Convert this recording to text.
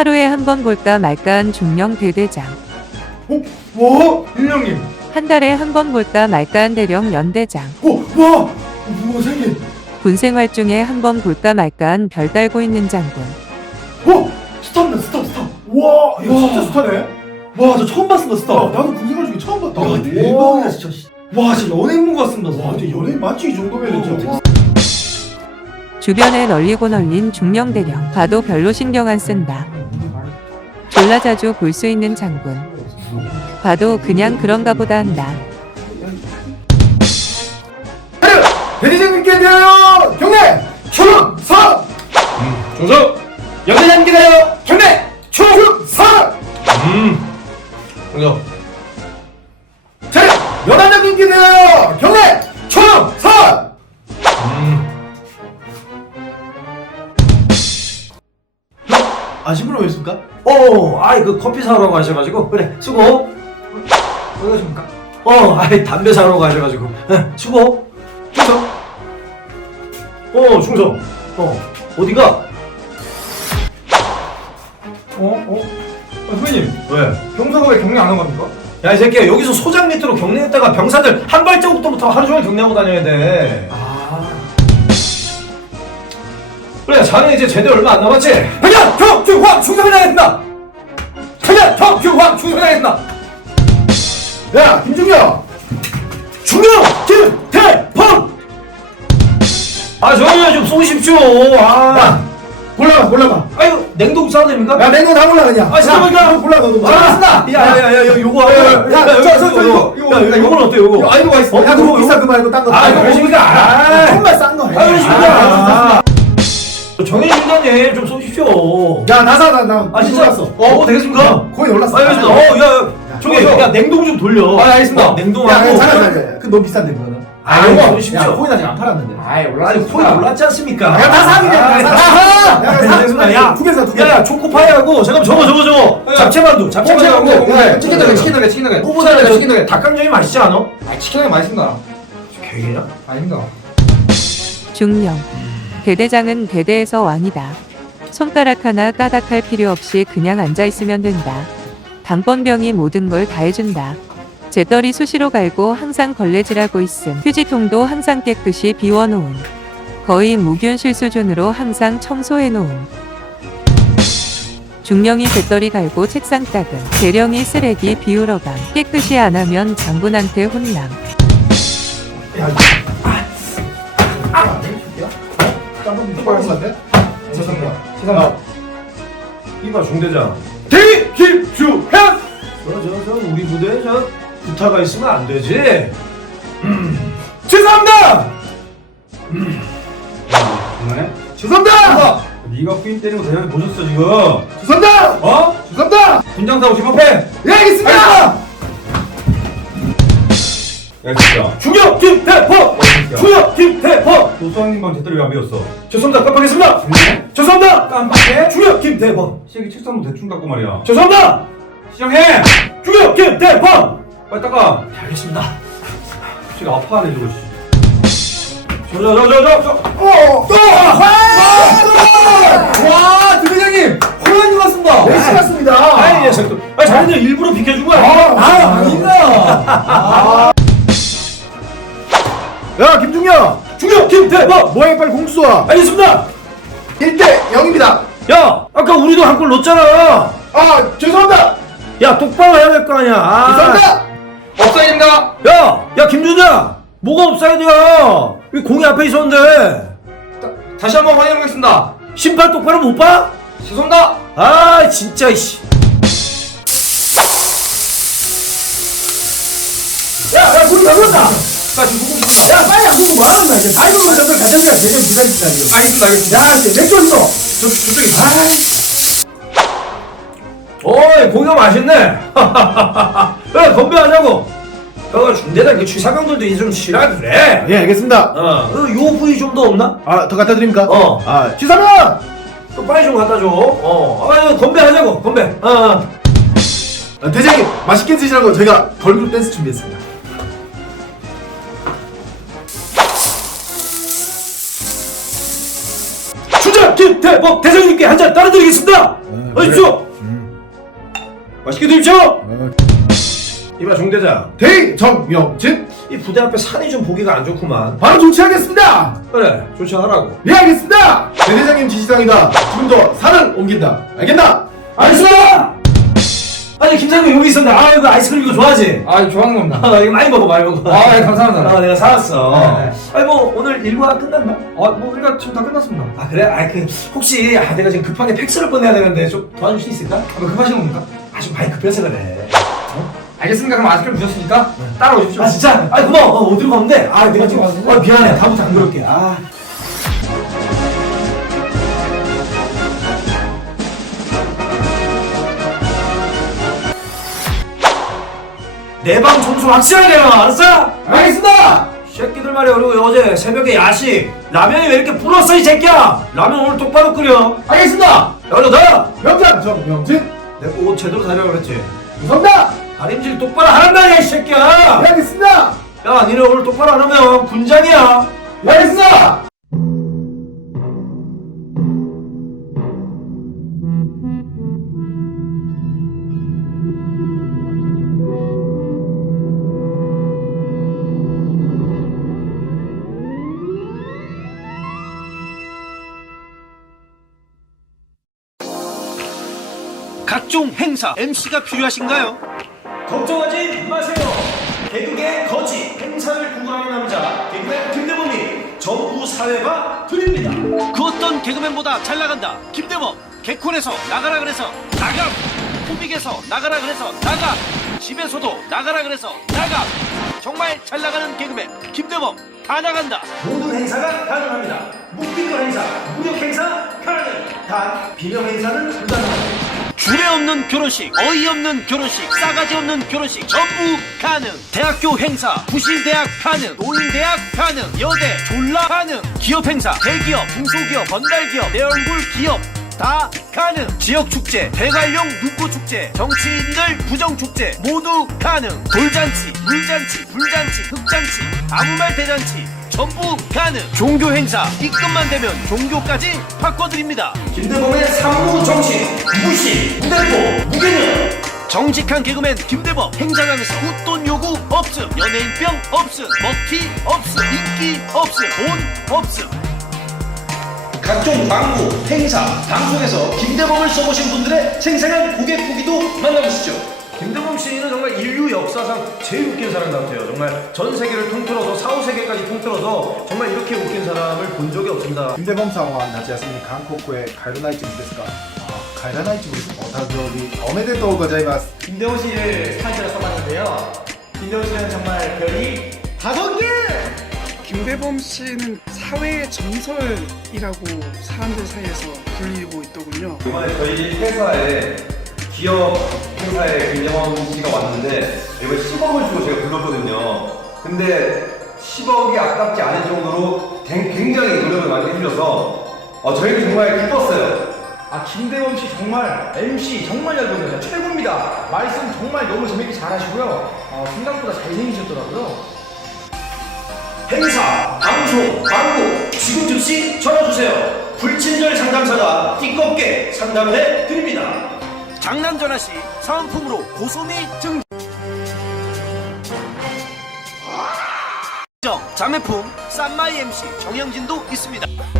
하루에 한 번 볼까 말까한 중령 대대장. 어? 와! 일령님! 한 달에 한 번 볼까 말까한 대령 연대장. 어? 와! 우와 세개 군 생활 중에 한 번 볼까 말까한 별 달고 있는 장군. 와! 스타입니다 스타 스타! 와! 이거 진짜 스타네? 와 저 처음 봤습니다 스타 야, 나도 군생활 중에 처음 봤다 야, 대박이야, 진짜. 와 진짜 연예인분 같습니다 와 근데 연예인 맞지 이 정도면 진짜 주변에 널리고 널린 중령 대령. 봐도 별로 신경 안 쓴다. 졸라 자주 볼 수 있는 장군. 봐도 그냥 그런가 보다 한다. 대대장님께 대하여 경례! 충성! 중성! 연대장님께 대하여 경례! 충성! 음. 중성. 차렷! 연안장님께 대하여 경례! 아시므로 왜습니까 어, 아이 그 커피 사러 가셔가지고 그래 수고. 어디 가십니까? 어, 아이 담배 사러 가셔가지고 예, 수고. 충성. 어, 충성. 어, 어디가? 어? 어? 아, 선배님 왜? 경사가 왜 경례 안 하고 갑니까? 야 이 새끼야 여기서 소장 밑으로 경례했다가 병사들 한 발자국부터 하루 종일 경례하고 다녀야 돼. 아... 그래 자네 이제 제대 얼마 안 남았지? 백년 경규황 충성을 하겠습니다! 백년 경규황 충성을 하겠습니다! 야 김중현! 중령 김대범! 아 저기 좀 쏘십시오. 아, 야 골라봐 골라봐 아유 냉동 싸도 됩니까? 야 냉동 다 골라 그냥 아, 잠깐만요. 야, 골라 너도 아, 야야야야 요거 야, 야, 야, 야, 여기 저, 저, 저, 이거, 이거, 야, 이거, 요건 어때 요거? 야 이거 맛있어 어, 야 그거 이거, 비싼 거 말고 딴 거 아, 그러십니까? 아. 정말 싼 거 아, 그러십니까? 정해준다네 좀 쏘십시오. 야 나사 나나 아 진짜? 어, 어 되겠습니까? 거의 올랐어 아 알겠습니다. 어, 야, 야, 저기 어, 어. 야 냉동 좀 돌려. 아 알겠습니다 어, 냉동하고. 야 잠깐 잠깐 그너 비싼데 그거는 아, 이거. 야 코인 아직 안 팔았는데 아이, 아니 코인 올랐지 않습니까? 야, 다 사, 그냥. 아, 다다 사. 사. 야, 야, 사. 알겠습니다. 야, 두 개 사, 두 개. 야, 야, 초코파이하고 잠깐 저거 저거 저거. 잡채만두, 잡채만두. 야, 치킨 너겟, 치킨 너겟, 치킨 너겟. 후보자는 치킨 너겟. 닭강정이 맛있지 않아? 아, 치킨 너겟 맛있습니다. 개개냐? 아닙니다. 중령. 대대장은 대대에서 왕이다. 손가락 하나 까닥할 필요 없이 그냥 앉아 있으면 된다. 당번병이 모든 걸 다 해준다. 재떨이 수시로 갈고 항상 걸레질하고 있음. 휴지통도 항상 깨끗이 비워놓음. 거의 무균실 수준으로 항상 청소해놓음. 중령이 재떨이 갈고 책상 닦음. 대령이 쓰레기 비우러 감. 깨끗이 안 하면 장군한테 혼남. 똑바로 한거 같아? 죄송합니다 야, 이봐 중대장. 대김주현 저저 저 우리 부대에 저 부타가 있으면 안 되지. 죄송합니다 그만해? 죄송합니다 네가 때리는 거 대장이 보셨어, 지금. 죄송합니다 어? 죄송합니다 분장사고 집합해. 예 알겠습니다 야, 진짜. 중령 김대범. 김대범. 제대로 왜안 배웠어? 죄송합니다. 깜빡했습니다. 죄송합니다. 깜빡해. 중령 김대범. 시작이 책상도 대충 닦고 말이야. 죄송합니다. 시작해! 중령 김대범. 빨리 닦아. 네, 알겠습니다. 지금 아파하네, 저거, 씨. 저저저저 저. 어! 또! 와! 드대장님! 호연님 왔습니다! 네, 시갔습니다! 아이 녀석들. 아 자네들 일부러 비켜준 거야. 아, 아닙니다! 야, 김중현! 중령 김대범. 뭐해, 빨리 공수 와! 알겠습니다. 1대 0입니다! 야, 아까 우리도 한 골 넣었잖아. 아, 죄송합니다! 야, 똑바로 해야 될 거 아니야. 아. 죄송합니다! 업사입니다! 야, 야 김준자, 뭐가 업사이드야? 왜 공이 앞에 있었는데? 다시 한번 확인해보겠습니다. 심판 똑바로 못 봐? 죄송합니다! 아, 진짜 이씨. 야, 야, 우리 가보자! 지금 있습니다. 야, 빨리 안 보고 뭐 하는 거야? 이제 다 익으면 저들 가정이야. 대전 기다립니다, 지금. 알겠습니다, 알겠습니다. 야, 이제 맥주 어딨어? 저, 저쪽에 있어. 아, 어이, 고기가 맛있네. 야, 건배하자고. 어, 중대장 그 취사병들도 이제 좀 쉬라 그래. 예, 알겠습니다. 어, 그 요 부위 좀 더 없나? 아, 더 갖다 드립니까? 어. 아, 취사면! 또 빨리 좀 갖다 줘. 어, 아, 건배하자고, 건배. 어, 어. 아, 대장님, 맛있게 드시라고 저희가 걸그룹 댄스 준비했습니다. 대범 대장님께 한 잔 따라드리겠습니다. 아, 하십시오. 맛있게 드십시오. 이봐 종대장, 대위 정명진 이 부대 앞에 산이 좀 보기가 안 좋구만. 바로 조치하겠습니다. 그래, 조치하라고. 네 알겠습니다. 대대장님 지시상이다. 지금부터 산을 옮긴다. 알겠나? 알겠습니다. 아니 김상국 여기 있었는데 아 이거 아이스크림 이거 좋아하지? 아, 좋아하는 겁니다. 아 이거 많이 먹어 많이 먹어. 아, 예, 감사합니다. 아 내가 사왔어. 네, 네. 아니 뭐 오늘 일과가 끝났나? 아, 뭐, 우리가 지금 다 끝났습니다. 아 그래? 아그 혹시 아 내가 지금 급하게 팩스를 꺼내야 되는데 좀 도와줄 수 있을까? 아, 뭐 급하신 겁니까? 아 좀 많이 급해서 그래. 알겠습니다. 그럼 아이스크림 드셨으니까 따라오십시오. 아 진짜? 아 고마워. 어, 어디로 가면 돼? 아 내가 지금? 아 미안해. 다음부터 안 그럴게. 아. 내방 청소 확실하게 해라 알았어? 알겠습니다. 새끼들 말이야 그리고 어제 새벽에 야식 라면이 왜 이렇게 불었어 이 새끼야 라면 오늘 똑바로 끓여 알겠습니다. 여기다 너 명장 정명진 내가 옷 제대로 다리라고 그랬지 감사합니다. 다림질 똑바로 하란 말이야 이 새끼야 네 알겠습니다. 야 니네 오늘 똑바로 안 하면 군장이야 네 알겠습니다. 행사 MC가 필요하신가요? 걱정하지 마세요. 개그계 거지 행사를 구가하는 남자 개그맨 김대범이 전부 사회가 드립니다. 그 어떤 개그맨보다 잘 나간다. 김대범 개콘에서 나가라 그래서 나감 코믹에서 나가라 그래서 나가. 집에서도 나가라 그래서 나가. 정말 잘 나가는 개그맨 김대범 다 나간다. 모든 행사가 가능합니다. 무기권 행사 무력 행사 가능 단 비명 행사는 불가능합니다 주례 없는 결혼식 어이없는 결혼식 싸가지 없는 결혼식 전부 가능. 대학교 행사 부실대학 가능 노인대학 가능 여대 졸라 가능. 기업 행사 대기업 중소기업 건달기업 내 얼굴 기업 다 가능. 지역 축제 대관령 눈꽃 축제 정치인들 부정 축제 모두 가능. 돌잔치 물잔치 불잔치 흑잔치 아무 말 대잔치 전부 가능. 종교 행사 입금만 되면 종교까지 바꿔드립니다. 김대범의 산무 정신 무시 무대포 무개념 정직한 개그맨 김대범 행사장에서 웃돈 요구 없음. 연예인병 없음. 먹튀 없음. 인기 없음. 돈 없음. 각종 광고, 행사, 방송에서 김대범을 써보신 분들의 생생한 고객 후기도 만나보시죠. 김대범 씨는 정말 인류 역사상 제일 웃긴 사람 같아요. 정말 전 세계를 통틀어서 사후 세계까지 통틀어서 정말 이렇게 웃긴 사람을 본 적이 없습니다. 金田さんは夏休みに韓国へ帰らないつもりですかあ帰らないつもりですお誕生日おめでとうございます 김대호 씨를 스타일로 써봤는데요. 김대호 씨는 정말 별이 다섯 개! 김대범 씨는 사회의 전설이라고 사람들 사이에서 불리고 있더군요. 이번에 저희 회사에 기업 행사에 김정원 씨가 왔는데 이번에 10억을 주고 제가 불렀거든요. 근데 10억이 아깝지 않을 정도로 댕- 굉장히 노력을 많이 해주셔서 어, 저희는 정말 기뻤어요. 아, 김대범 씨 정말 MC 정말 잘 보세요. 최고입니다. 말씀 정말 너무 재밌게 잘하시고요. 어, 생각보다 잘생기셨더라고요. 행사, 방송, 광고 지금 즉시 전화 주세요. 불친절 상담사가 띠껍게 상담을 해드립니다. 장난 전화 시 사은품으로 고소미 증정 자매품 쌈마이 MC 정영진도 있습니다